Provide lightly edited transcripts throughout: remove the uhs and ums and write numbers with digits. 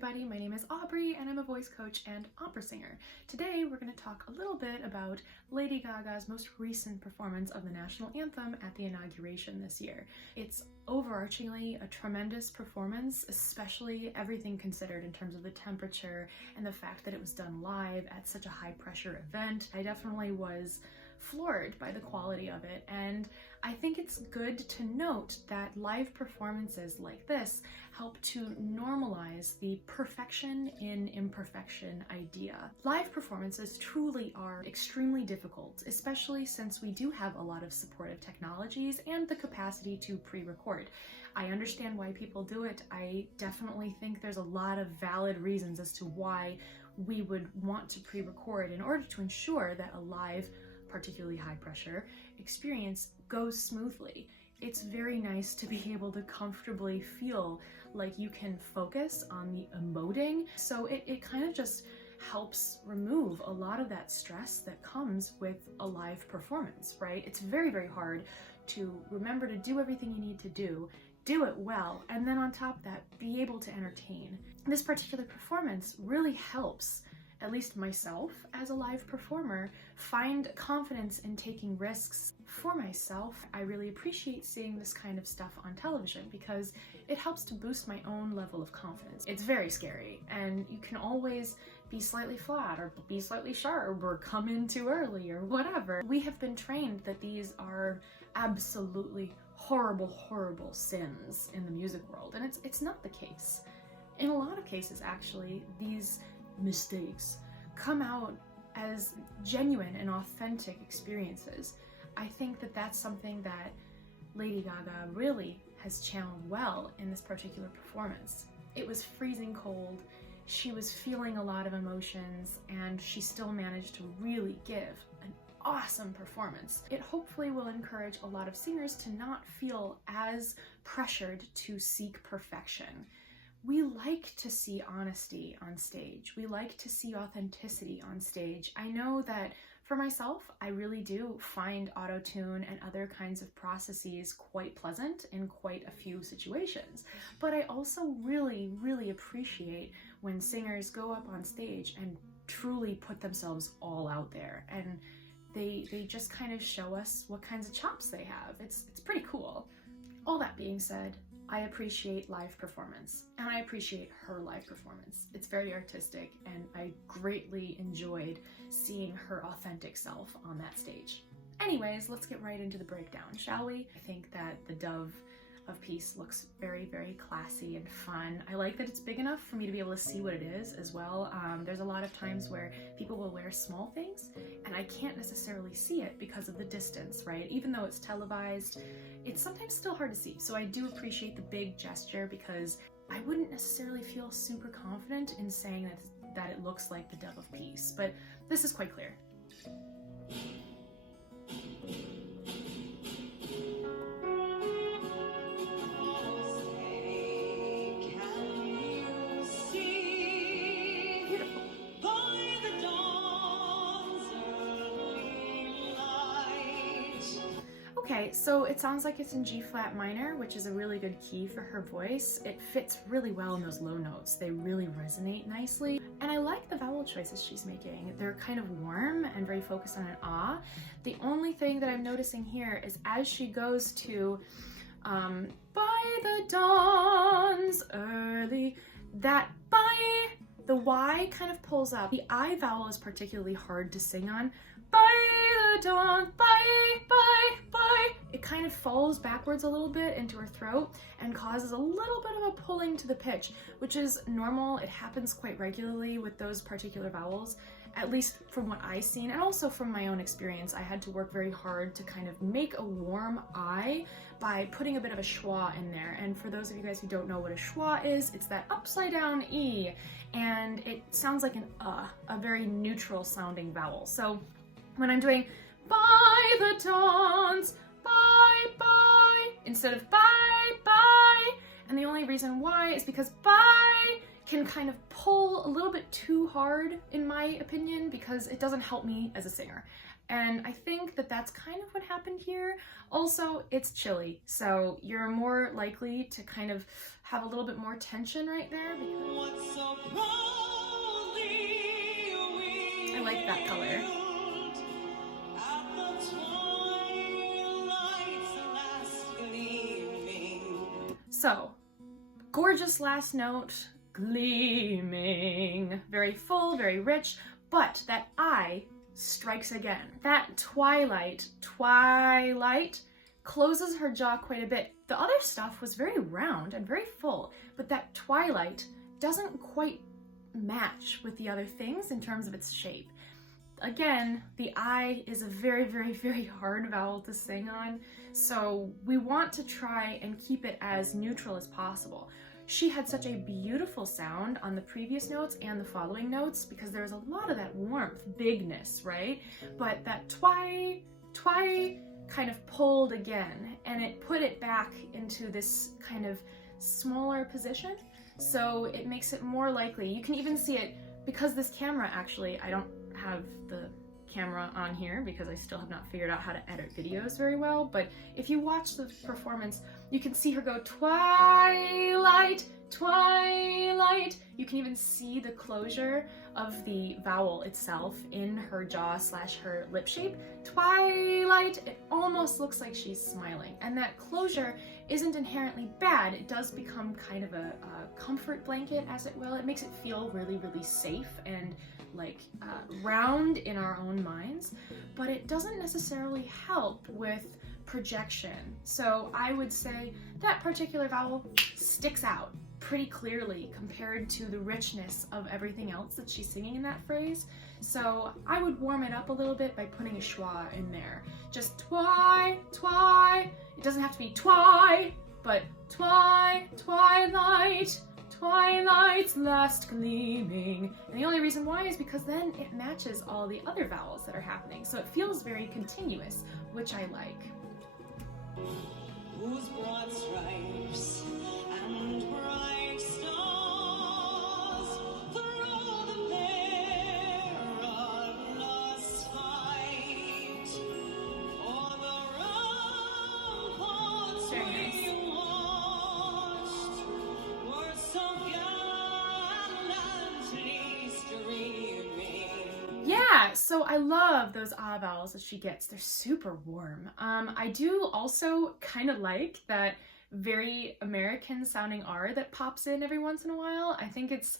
everybody, my name is Aubrey and I'm a voice coach and opera singer. Today we're going to talk a little bit about Lady Gaga's most recent performance of the National Anthem at the inauguration this year. It's overarchingly a tremendous performance, especially everything considered in terms of the temperature and the fact that it was done live at such a high pressure event. I definitely was floored by the quality of it, and I think it's good to note that live performances like this help to normalize the perfection in imperfection idea. Live performances truly are extremely difficult, especially since we do have a lot of supportive technologies and the capacity to pre-record. I understand why people do it. I definitely think there's a lot of valid reasons as to why we would want to pre-record in order to ensure that a live, particularly high pressure experience goes smoothly. It's very nice to be able to comfortably feel like you can focus on the emoting, so it kind of just helps remove a lot of that stress that comes with a live performance, right? It's very, very hard to remember to do everything you need to do it well, and then on top of that, be able to entertain. This particular performance really helps, at least myself as a live performer, find confidence in taking risks. For myself, I really appreciate seeing this kind of stuff on television because it helps to boost my own level of confidence. It's very scary, and you can always be slightly flat or be slightly sharp or come in too early or whatever. We have been trained that these are absolutely horrible, horrible sins in the music world, and it's not the case. In a lot of cases, actually, these mistakes come out as genuine and authentic experiences. I think that that's something that Lady Gaga really has channeled well in this particular performance. It was freezing cold, she was feeling a lot of emotions, and she still managed to really give an awesome performance. It hopefully will encourage a lot of singers to not feel as pressured to seek perfection. We like to see honesty on stage. We like to see authenticity on stage. I know that for myself, I really do find auto-tune and other kinds of processes quite pleasant in quite a few situations. But I also really, really appreciate when singers go up on stage and truly put themselves all out there, and they just kind of show us what kinds of chops they have. It's pretty cool. All that being said, I appreciate live performance, and I appreciate her live performance. It's very artistic, and I greatly enjoyed seeing her authentic self on that stage. Anyways, let's get right into the breakdown, shall we? I think that the Dove of Peace looks very, very classy and fun. I like that it's big enough for me to be able to see what it is as well. There's a lot of times where people will wear small things and I can't necessarily see it because of the distance, right? Even though it's televised, it's sometimes still hard to see. So I do appreciate the big gesture because I wouldn't necessarily feel super confident in saying that it looks like the Dove of Peace, but this is quite clear. Okay, so it sounds like it's in G flat minor, which is a really good key for her voice. It fits really well in those low notes. They really resonate nicely. And I like the vowel choices she's making. They're kind of warm and very focused on an ah. The only thing that I'm noticing here is as she goes to by the dawn's early, that by, the Y kind of pulls up. The I vowel is particularly hard to sing on. By the dawn, by. It kind of falls backwards a little bit into her throat and causes a little bit of a pulling to the pitch, which is normal. It happens quite regularly with those particular vowels, at least from what I've seen, and also from my own experience. I had to work very hard to kind of make a warm I by putting a bit of a schwa in there. And for those of you guys who don't know what a schwa is, it's that upside down E, and it sounds like an a very neutral sounding vowel. So when I'm doing by the dawns, bye, instead of bye, and the only reason why is because bye can kind of pull a little bit too hard, in my opinion, because it doesn't help me as a singer. And I think that that's kind of what happened here. Also, it's chilly, so you're more likely to kind of have a little bit more tension right there because I like that color. So, gorgeous last note, gleaming, very full, very rich, but that I strikes again. That twilight closes her jaw quite a bit. The other stuff was very round and very full, but that twilight doesn't quite match with the other things in terms of its shape. Again, the I is a very, very, very hard vowel to sing on, so we want to try and keep it as neutral as possible. She had such a beautiful sound on the previous notes and the following notes because there's a lot of that warmth, bigness, right? But that twi kind of pulled again, and it put it back into this kind of smaller position, so it makes it more likely. You can even see it because this camera, actually, I don't have the camera on here because I still have not figured out how to edit videos very well, but if you watch the performance, you can see her go twilight, twilight. You can even see the closure of the vowel itself in her jaw slash her lip shape. Twilight, it almost looks like she's smiling, and that closure isn't inherently bad. It does become kind of a comfort blanket, as it will. It makes it feel really, really safe and like round in our own minds, but it doesn't necessarily help with projection. So I would say that particular vowel sticks out pretty clearly compared to the richness of everything else that she's singing in that phrase. So I would warm it up a little bit by putting a schwa in there. Just twi, twi. It doesn't have to be twi, but twi, twilight, twilight's last gleaming. And the only reason why is because then it matches all the other vowels that are happening. So it feels very continuous, which I like. Whose broad stripes and bright stars through the perilous fight for the ramparts we watched were so gallantly streaming. Yeah, so I love those ah vowels that she gets. They're super warm. I do also kind of like that very American sounding R that pops in every once in a while. I think it's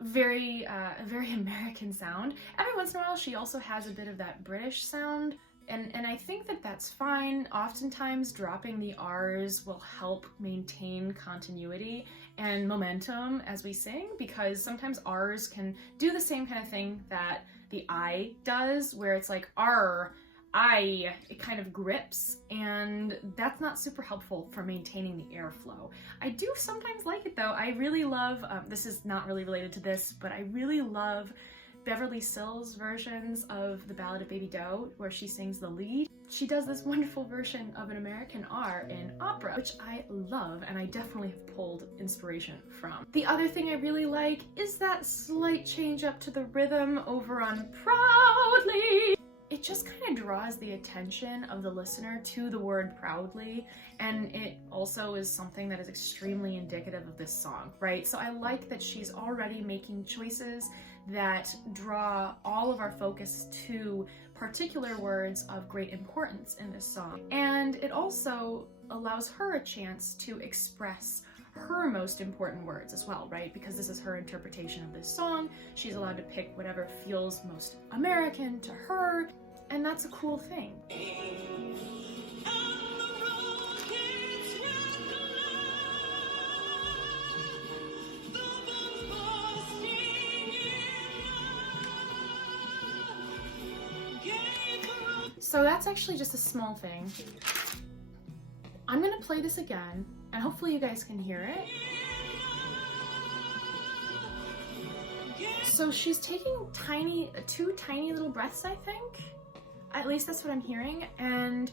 a very American sound. Every once in a while she also has a bit of that British sound, and I think that that's fine. Oftentimes dropping the R's will help maintain continuity and momentum as we sing, because sometimes R's can do the same kind of thing that the I does, where it's like R, I, it kind of grips, and that's not super helpful for maintaining the airflow. I do sometimes like it though. I really love, this is not really related to this, but I really love Beverly Sills' versions of the Ballad of Baby Doe, where she sings the lead. She does this wonderful version of an American R in opera, which I love, and I definitely have pulled inspiration from. The other thing I really like is that slight change up to the rhythm over on Proudly. It just kind of draws the attention of the listener to the word proudly, and it also is something that is extremely indicative of this song, right? So I like that she's already making choices that draw all of our focus to particular words of great importance in this song. And it also allows her a chance to express her most important words as well, right? Because this is her interpretation of this song. She's allowed to pick whatever feels most American to her, and that's a cool thing. So that's actually just a small thing. I'm gonna play this again, and hopefully you guys can hear it. So she's taking two tiny little breaths, I think. At least that's what I'm hearing, and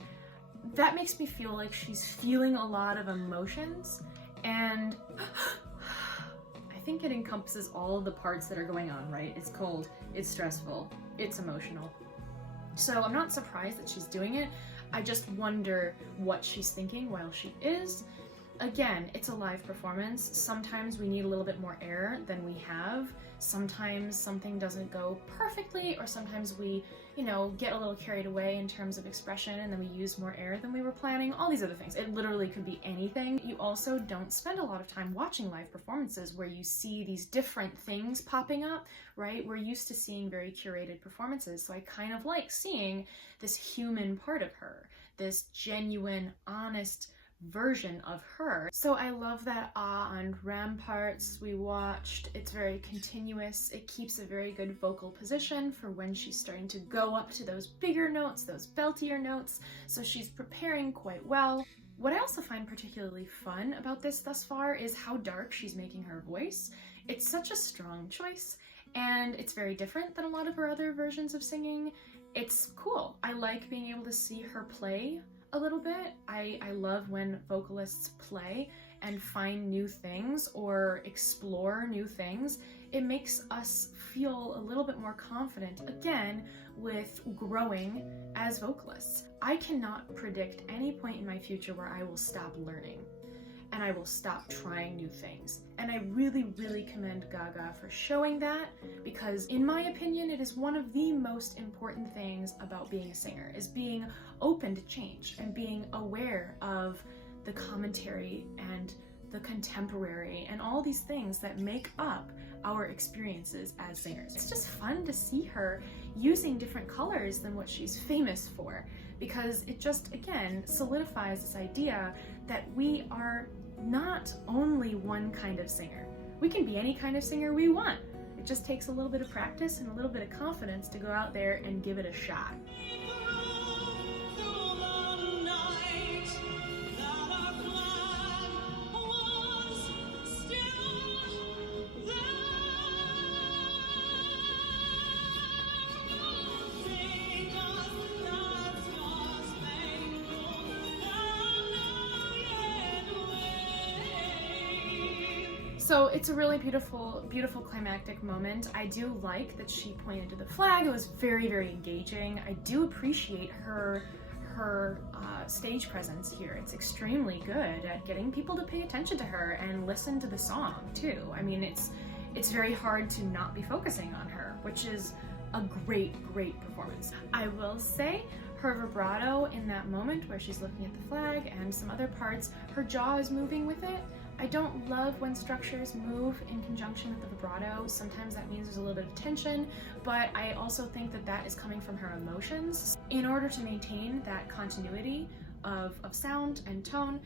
that makes me feel like she's feeling a lot of emotions, and I think it encompasses all of the parts that are going on, right? It's cold, it's stressful, it's emotional. So I'm not surprised that she's doing it. I just wonder what she's thinking while she is. Again, it's a live performance. Sometimes we need a little bit more air than we have. Sometimes something doesn't go perfectly, or sometimes we, get a little carried away in terms of expression and then we use more air than we were planning. All these other things. It literally could be anything. You also don't spend a lot of time watching live performances where you see these different things popping up, right? We're used to seeing very curated performances, so I kind of like seeing this human part of her, this genuine, honest version of her. So I love that on Ramparts we watched. It's very continuous. It keeps a very good vocal position for when she's starting to go up to those bigger notes, those beltier notes. So she's preparing quite well. What I also find particularly fun about this thus far is how dark she's making her voice. It's such a strong choice, and it's very different than a lot of her other versions of singing. It's cool. I like being able to see her play a little bit. I love when vocalists play and find new things or explore new things. It makes us feel a little bit more confident, again, with growing as vocalists. I cannot predict any point in my future where I will stop learning and I will stop trying new things. And I really, really commend Gaga for showing that, because in my opinion, it is one of the most important things about being a singer, is being open to change and being aware of the commentary and the contemporary and all these things that make up our experiences as singers. It's just fun to see her using different colors than what she's famous for, because it just, again, solidifies this idea that we are not only one kind of singer. We can be any kind of singer we want. It just takes a little bit of practice and a little bit of confidence to go out there and give it a shot. So it's a really beautiful, beautiful climactic moment. I do like that she pointed to the flag. It was very, very engaging. I do appreciate her stage presence here. It's extremely good at getting people to pay attention to her and listen to the song too. I mean, it's very hard to not be focusing on her, which is a great, great performance. I will say her vibrato in that moment where she's looking at the flag and some other parts, her jaw is moving with it. I don't love when structures move in conjunction with the vibrato. Sometimes that means there's a little bit of tension, but I also think that that is coming from her emotions. In order to maintain that continuity of sound and tone,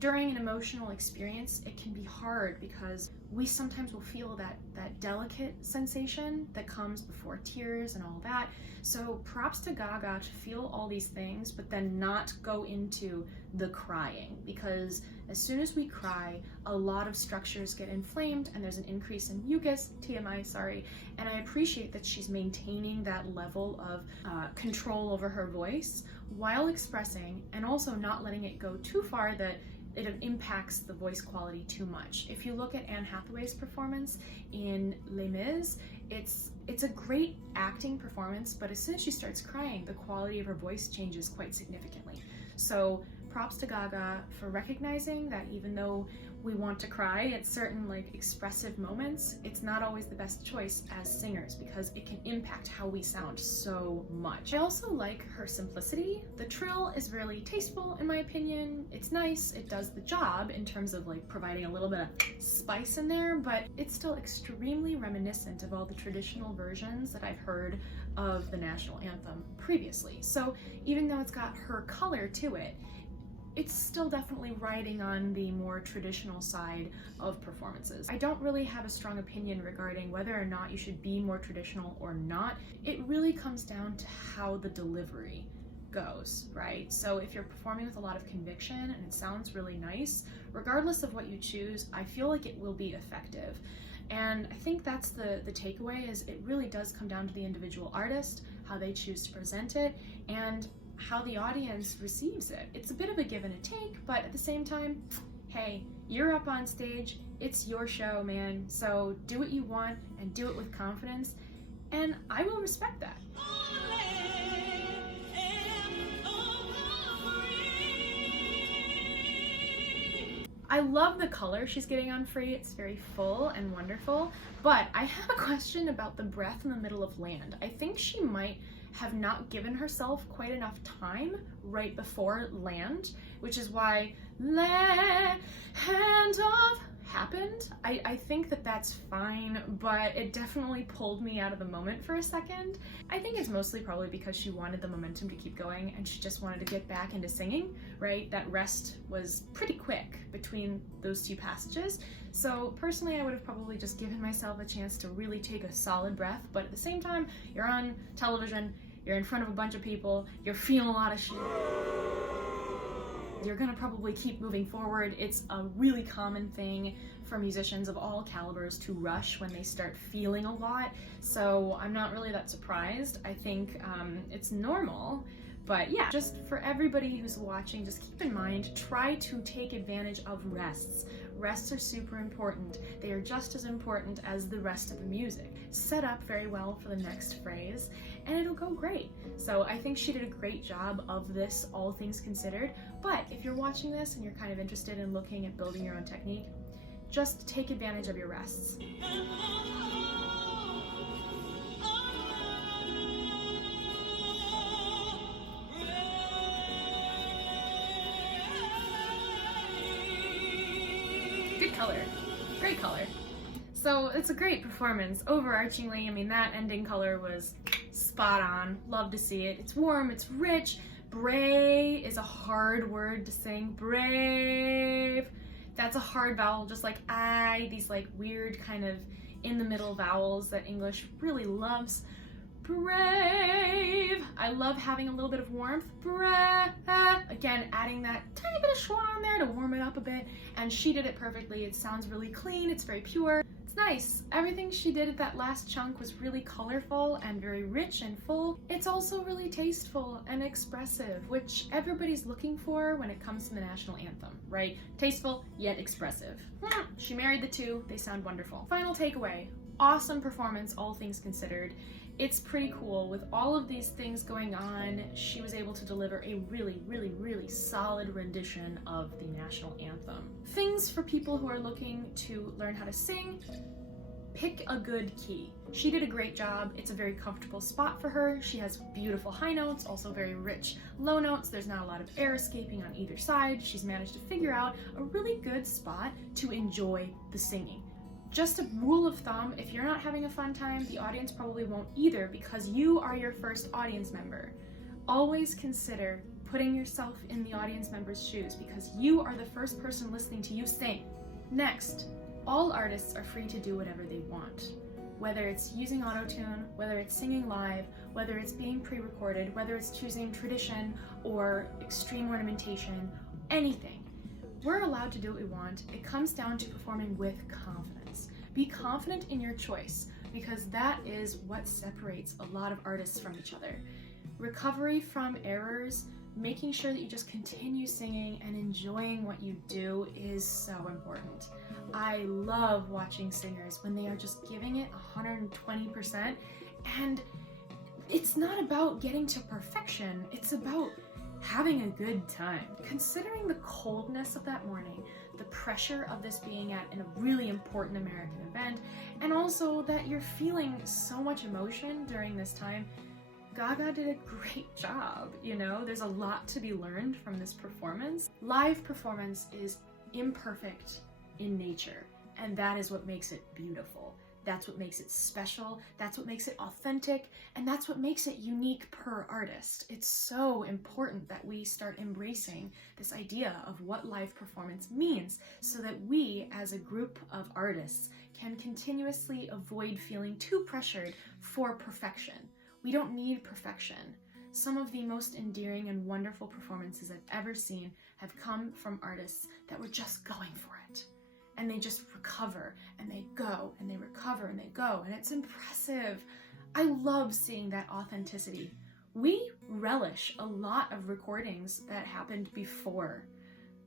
during an emotional experience, it can be hard because we sometimes will feel that delicate sensation that comes before tears and all that. So props to Gaga to feel all these things, but then not go into the crying, because as soon as we cry, a lot of structures get inflamed and there's an increase in mucus, TMI, sorry, and I appreciate that she's maintaining that level of control over her voice while expressing, and also not letting it go too far that it impacts the voice quality too much. If you look at Anne Hathaway's performance in Les Mis, it's a great acting performance, but as soon as she starts crying, the quality of her voice changes quite significantly. So props to Gaga for recognizing that even though we want to cry at certain expressive moments, it's not always the best choice as singers because it can impact how we sound so much. I also like her simplicity. The trill is really tasteful in my opinion. It's nice, it does the job in terms of providing a little bit of spice in there, but it's still extremely reminiscent of all the traditional versions that I've heard of the National Anthem previously. So even though it's got her color to it, it's still definitely riding on the more traditional side of performances. I don't really have a strong opinion regarding whether or not you should be more traditional or not. It really comes down to how the delivery goes, right? So if you're performing with a lot of conviction and it sounds really nice, regardless of what you choose, I feel like it will be effective. And I think that's the takeaway, is it really does come down to the individual artist, how they choose to present it, and how the audience receives it. It's a bit of a give and a take, but at the same time, hey, you're up on stage, it's your show, man, so do what you want and do it with confidence, and I will respect that. I love the color she's getting on Free. It's very full and wonderful, but I have a question about the breath in the middle of Land. I think she might have not given herself quite enough time right before Land, which is why Land of happened. I think that that's fine, but it definitely pulled me out of the moment for a second. I think it's mostly probably because she wanted the momentum to keep going and she just wanted to get back into singing, right? That rest was pretty quick between those two passages. So personally, I would have probably just given myself a chance to really take a solid breath, but at the same time, you're on television, you're in front of a bunch of people, you're feeling a lot of shit. You're gonna probably keep moving forward. It's a really common thing for musicians of all calibers to rush when they start feeling a lot, so I'm not really that surprised. I think it's normal, but yeah, just for everybody who's watching, just keep in mind, try to take advantage of rests. Rests are super important. They are just as important as the rest of the music. Set up very well for the next phrase, and it'll go great. So I think she did a great job of this, all things considered, but if you're watching this and you're kind of interested in looking at building your own technique, just take advantage of your rests. Good color, great color. So it's a great performance. Overarchingly, I mean, that ending color was spot on. Love to see it. It's warm, it's rich. Brave is a hard word to sing. Brave. That's a hard vowel, just like I, these like weird kind of in the middle vowels that English really loves. Brave. I love having a little bit of warmth. Brave. Again, adding that tiny bit of schwa on there to warm it up a bit, and she did it perfectly. It sounds really clean, it's very pure. It's nice. Everything she did at that last chunk was really colorful and very rich and full. It's also really tasteful and expressive, which everybody's looking for when it comes to the national anthem, right? Tasteful, yet expressive. She married the two. They sound wonderful. Final takeaway. Awesome performance, all things considered. It's pretty cool. With all of these things going on, she was able to deliver a really, really, really solid rendition of the national anthem. Things for people who are looking to learn how to sing: pick a good key. She did a great job. It's a very comfortable spot for her. She has beautiful high notes, also very rich low notes. There's not a lot of air escaping on either side. She's managed to figure out a really good spot to enjoy the singing. Just a rule of thumb, if you're not having a fun time, the audience probably won't either, because you are your first audience member. Always consider putting yourself in the audience member's shoes, because you are the first person listening to you sing. Next, all artists are free to do whatever they want. Whether it's using autotune, whether it's singing live, whether it's being pre-recorded, whether it's choosing tradition or extreme ornamentation, anything. We're allowed to do what we want. It comes down to performing with confidence. Be confident in your choice, because that is what separates a lot of artists from each other. Recovery from errors, making sure that you just continue singing and enjoying what you do is so important. I love watching singers when they are just giving it 120%, and it's not about getting to perfection, it's about having a good time. Considering the coldness of that morning, the pressure of this being at a really important American event, and also that you're feeling so much emotion during this time, Gaga did a great job, you know? There's a lot to be learned from this performance. Live performance is imperfect in nature, and that is what makes it beautiful. That's what makes it special, that's what makes it authentic, and that's what makes it unique per artist. It's so important that we start embracing this idea of what live performance means, so that we, as a group of artists, can continuously avoid feeling too pressured for perfection. We don't need perfection. Some of the most endearing and wonderful performances I've ever seen have come from artists that were just going for it. And they just recover, and they go, and they recover, and they go, and it's impressive. I love seeing that authenticity. We relish a lot of recordings that happened before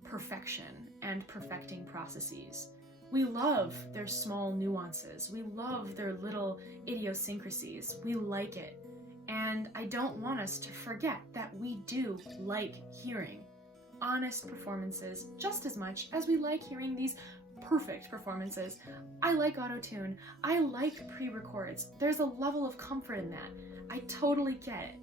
perfection and perfecting processes. We love their small nuances. We love their little idiosyncrasies. We like it. And I don't want us to forget that we do like hearing honest performances just as much as we like hearing these perfect performances. I like auto-tune. I like pre-records. There's a level of comfort in that. I totally get it.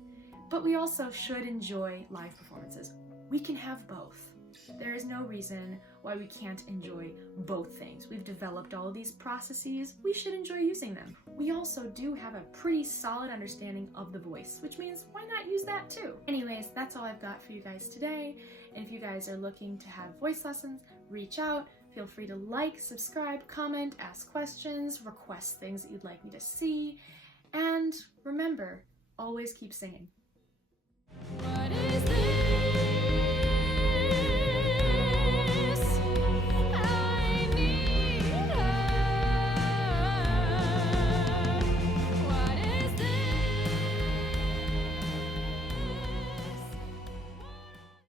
But we also should enjoy live performances. We can have both. There is no reason why we can't enjoy both things. We've developed all of these processes. We should enjoy using them. We also do have a pretty solid understanding of the voice, which means why not use that too? Anyways, that's all I've got for you guys today. And if you guys are looking to have voice lessons, reach out. Feel free to like, subscribe, comment, ask questions, request things that you'd like me to see. And remember, always keep singing.